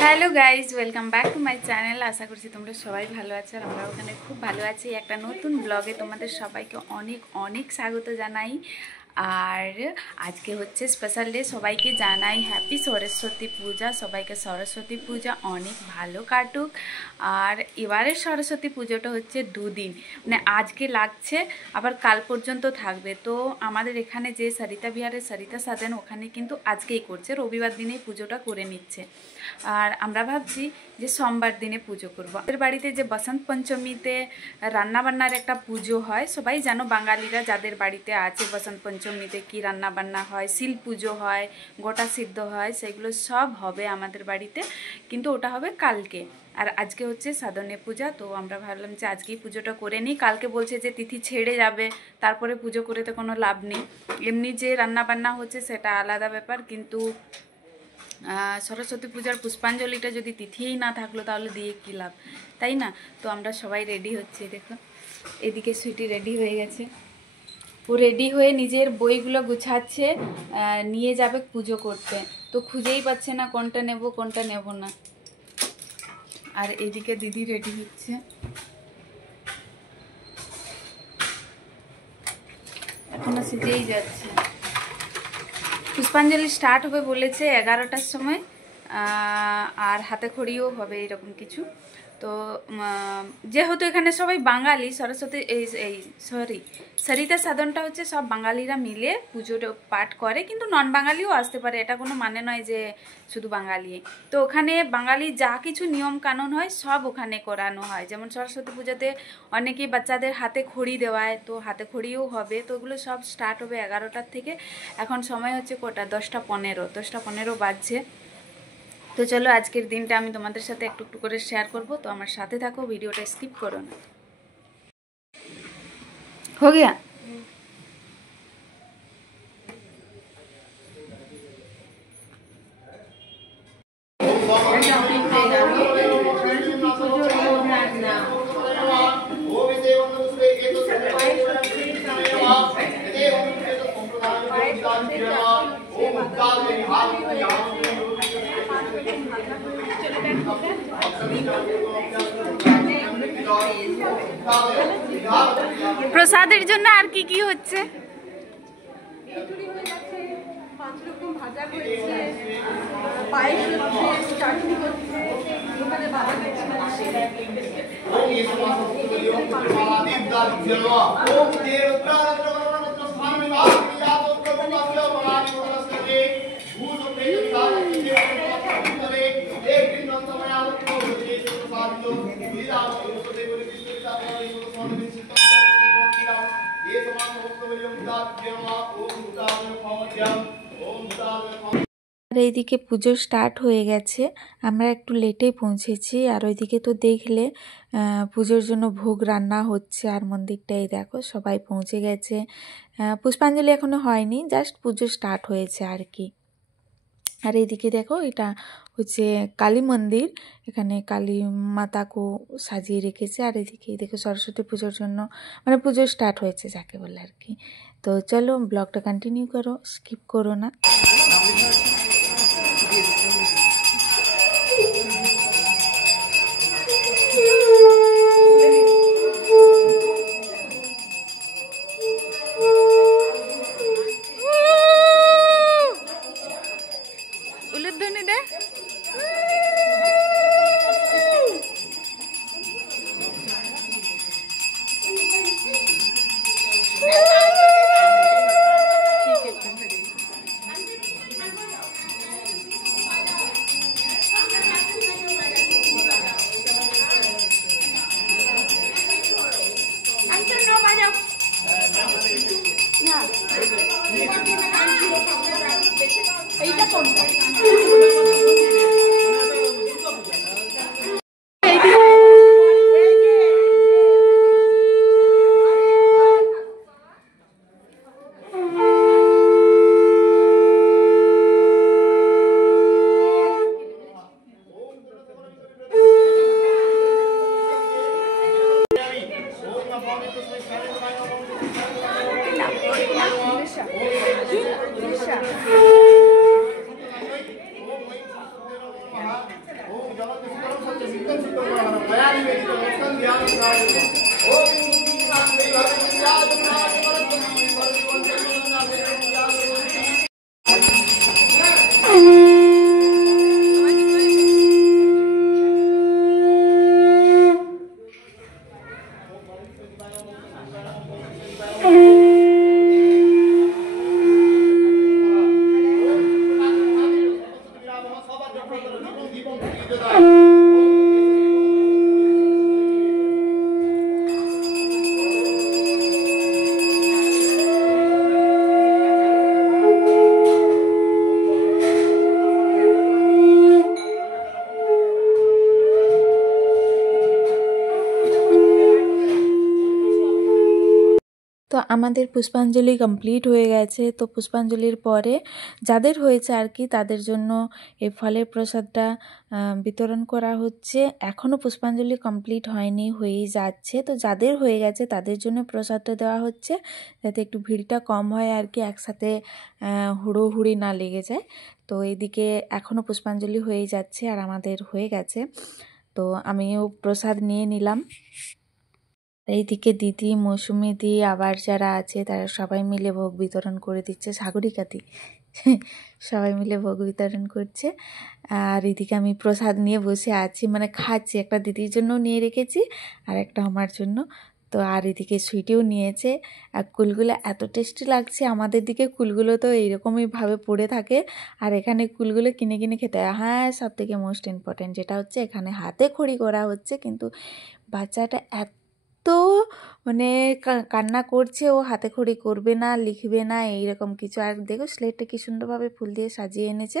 Hello guys, welcome back to my channel. আশা করছি তোমরা সবাই ভালো আছো আর আমরা ওখানে খুব ভালো আছি। একটা নতুন ব্লগে তোমাদের সবাইকে অনেক অনেক স্বাগত জানাই। আর আজকে হচ্ছে স্পেশাল ডে, সবাইকে জানাই হ্যাপি সরস্বতী পূজা। সবাইকে সরস্বতী পূজা অনেক ভালো কাটুক। আর এবারের সরস্বতী পুজোটা হচ্ছে দুদিন, মানে আজকে লাগছে আবার কাল পর্যন্ত থাকবে। তো আমাদের এখানে যে সরিতা বিহারের সরিতা সাদেন, ওখানে কিন্তু আজকেই করছে, রবিবার দিনেই পুজোটা করে নিচ্ছে। আর আমরা ভাবছি যে সোমবার দিনে পুজো করবো। আমাদের বাড়িতে যে বসন্ত পঞ্চমীতে রান্নাবান্নার একটা পুজো হয়, সবাই জানো বাঙালিরা যাদের বাড়িতে আছে বসন্ত পঞ্চমীতে কি রান্নাবান্না হয়, শিল পুজো হয়, গোটা সিদ্ধ হয়, সেগুলো সব হবে আমাদের বাড়িতে। কিন্তু ওটা হবে কালকে, আর আজকে হচ্ছে সাধনে পূজা। তো আমরা ভাবলাম যে আজকেই পুজোটা করে নিই। কালকে বলছে যে তিথি ছেড়ে যাবে, তারপরে পুজো করে তো কোনো লাভ নেই। এমনি যে রান্নাবান্না হচ্ছে সেটা আলাদা ব্যাপার, কিন্তু সরস্বতী পূজার পুষ্পাঞ্জলিটা যদি তিথিই না থাকলো তাহলে দিয়ে কী লাভ, তাই না? তো আমরা সবাই রেডি হচ্ছি। দেখো এদিকে সুইটি রেডি হয়ে গেছে, ও রেডি হয়ে নিজের বইগুলো গুছাচ্ছে, নিয়ে যাবে পুজো করতে। তো খুঁজেই পাচ্ছে না কোনটা নেব কোনটা নেব না। আর এদিকে দিদি রেডি হচ্ছে, এখনো সেজেই যাচ্ছে। পুষ্পাঞ্জলি স্টার্ট হবে বলেছে 11টার সময়, আর হাতে খড়িও হবে এরকম কিছু। তো যেহেতু এখানে সবাই বাঙালি, সরস্বতী সরিতা সাধনটা হচ্ছে সব বাঙালিরা মিলে পুজোটা পাঠ করে, কিন্তু নন বাঙালিও আসতে পারে, এটা কোনো মানে নয় যে শুধু বাঙালি। তো ওখানে বাঙালি যা কিছু নিয়ম কানুন হয় সব ওখানে করানো হয়। যেমন সরস্বতী পুজোতে অনেকেই বাচ্চাদের হাতে খড়ি দেওয়ায়, তো হাতে খড়িও হবে। তো ওগুলো সব স্টার্ট হবে 11টার থেকে। এখন সময় হচ্ছে কটা, 10টা 15 বাজছে। তো চলো আজকের দিনটা আমি তোমাদের সাথে একটু একটু করে শেয়ার করব। তো আমার সাথে থাকো, ভিডিওটা স্কিপ করো না। हो गया? প্রসাদের জন্য আর কি কি হচ্ছে? আর এইদিকে পুজো স্টার্ট হয়ে গেছে, আমরা একটু লেটেই পৌঁছেছি। আর ওইদিকে তো দেখলে পুজোর জন্য ভোগ রান্না হচ্ছে। আর মন্দিরটাই দেখো সবাই পৌঁছে গেছে। পুষ্পাঞ্জলি এখনো হয়নি, জাস্ট পুজো স্টার্ট হয়েছে আর কি। আর এইদিকে দেখো এটা হচ্ছে কালী মন্দির, এখানে কালী মাতাকে সাজিয়ে রেখেছে। আর এদিকে দেখো সরস্বতী পুজোর জন্য মানে পুজো স্টার্ট হয়েছে যাকে বলে আর কি। তো চলো ব্লগটা কন্টিনিউ করো, স্কিপ করো না। উলুধ্বনি দে। এইটা কোনটা? তো আমাদের পুষ্পাঞ্জলি কমপ্লিট হয়ে গেছে। তো পুষ্পাঞ্জলির পরে যাদের হয়েছে আর কি তাদের জন্য এই ফলের প্রসাদটা বিতরণ করা হচ্ছে। এখনও পুষ্পাঞ্জলি কমপ্লিট হয়নি, হয়েই যাচ্ছে। তো যাদের হয়ে গেছে তাদের জন্য প্রসাদটা দেওয়া হচ্ছে, যাতে একটু ভিড়টা কম হয় আর কি, একসাথে হুড়োহুড়ি না লেগে যায়। তো এইদিকে এখনও পুষ্পাঞ্জলি হয়েই যাচ্ছে আর আমাদের হয়ে গেছে। তো আমিও প্রসাদ নিয়ে নিলাম। এইদিকে দিদি, মৌসুমি দি, আবার যারা আছে তারা সবাই মিলে ভোগ বিতরণ করে দিচ্ছে। সাগরিকা দি সবাই মিলে ভোগ বিতরণ করছে। আর এদিকে আমি প্রসাদ নিয়ে বসে আছি, মানে খাচ্ছি। একটা দিদির জন্য নিয়ে রেখেছি আর একটা আমার জন্য। তো আর এদিকে সুইটিও নিয়েছে। আর কুলগুলো এত টেস্টি লাগছে। আমাদের দিকে কুলগুলো তো এইরকমইভাবে পড়ে থাকে, আর এখানে কুলগুলো কিনে কিনে খেতে হয়। হ্যাঁ, সব থেকে মোস্ট ইম্পর্টেন্ট যেটা হচ্ছে এখানে হাতে খড়ি করা হচ্ছে, কিন্তু বাচ্চাটা তো মানে কান্না করছে, ও হাতে খড়ি করবে না, লিখবে না, এইরকম কিছু। আর দেখো স্লেটটা কি সুন্দরভাবে ফুল দিয়ে সাজিয়ে এনেছে।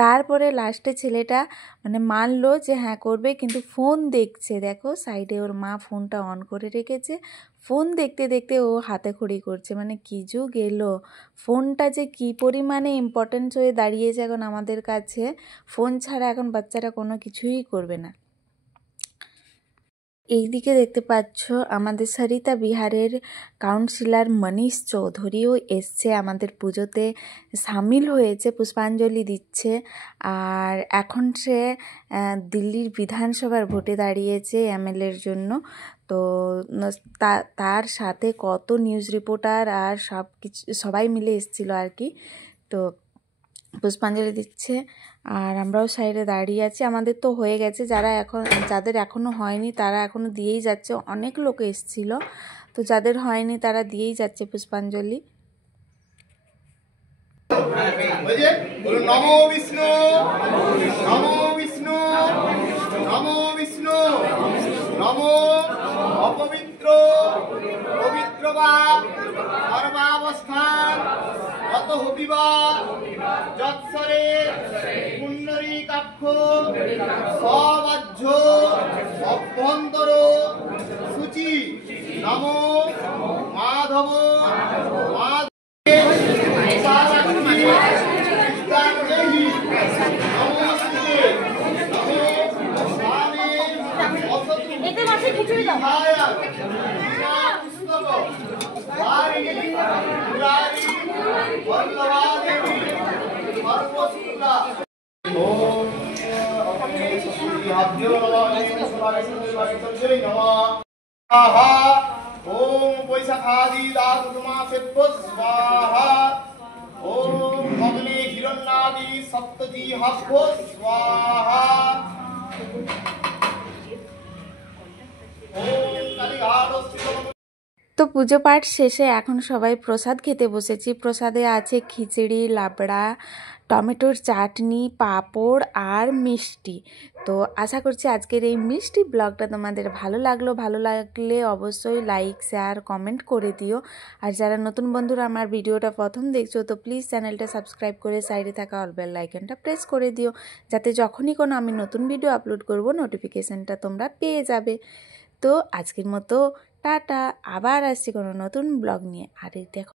তারপরে লাস্টে ছেলেটা মানে মানলো যে হ্যাঁ করবে, কিন্তু ফোন দেখছে। দেখো সাইডে ওর মা ফোনটা অন করে রেখেছে, ফোন দেখতে দেখতে ও হাতে খড়ি করছে। মানে কি যুগ এলো, ফোনটা যে কি পরিমাণে ইম্পর্টেন্স হয়ে দাঁড়িয়েছে এখন আমাদের কাছে। ফোন ছাড়া এখন বাচ্চারা কোনো কিছুই করবে না। এইদিকে দেখতে পাচ্ছ আমাদের সরিতা বিহারের কাউন্সিলর মনীষ চৌধুরীও এসছে, আমাদের পুজোতে সামিল হয়েছে, পুষ্পাঞ্জলি দিচ্ছে। আর এখন সে দিল্লির বিধানসভার ভোটে দাঁড়িয়েছে এমএলএর জন্য। তো তার সাথে কত নিউজ রিপোর্টার আর সবাই মিলে এসেছিলো আর কি। তো পুষ্পাঞ্জলি দিচ্ছে আর আমরাও সাইডে দাঁড়িয়ে আছি। আমাদের তো হয়ে গেছে, যাদের এখনও হয়নি তারা এখনও দিয়েই যাচ্ছে। অনেক লোক এসেছিল, তো যাদের হয়নি তারা দিয়েই যাচ্ছে পুষ্পাঞ্জলি। নমো বিষ্ণু, নমো বিষ্ণু, নমো বিষ্ণু, নমো অপবিত্র পবিত্র বা সর্বাবস্থান অত হবিবা যৎসরে পুণ্ডরীকাক্ষ সবাহ্য অভ্যন্তর সূচি নমো মাধব ओम वैशाखादि दातुमासे स्वाहा ओम अग्नि हिरण्यादि सप्तति हस्व स्वाहा ओम कालीघाटस्थित। তো পুজো পাঠ শেষে এখন সবাই প্রসাদ খেতে বসেছি। প্রসাদে আছে খিচুড়ি, লাবড়া, টমেটোর চাটনি, পাঁপড় আর মিষ্টি। তো আশা করছি আজকের এই মিষ্টি ব্লগটা তোমাদের ভালো লাগলো। ভালো লাগলে অবশ্যই লাইক, শেয়ার, কমেন্ট করে দিও। আর যারা নতুন বন্ধুরা আমার ভিডিওটা প্রথম দেখছো তো প্লিজ চ্যানেলটা সাবস্ক্রাইব করে সাইডে থাকা অল বেল আইকনটা প্রেস করে দিও, যাতে যখনই কোনো আমি নতুন ভিডিও আপলোড করব নোটিফিকেশানটা তোমরা পেয়ে যাবে। তো আজকের মতো টাটা, আবার আসছি কোনো নতুন ব্লগ নিয়ে। আর এই দেখো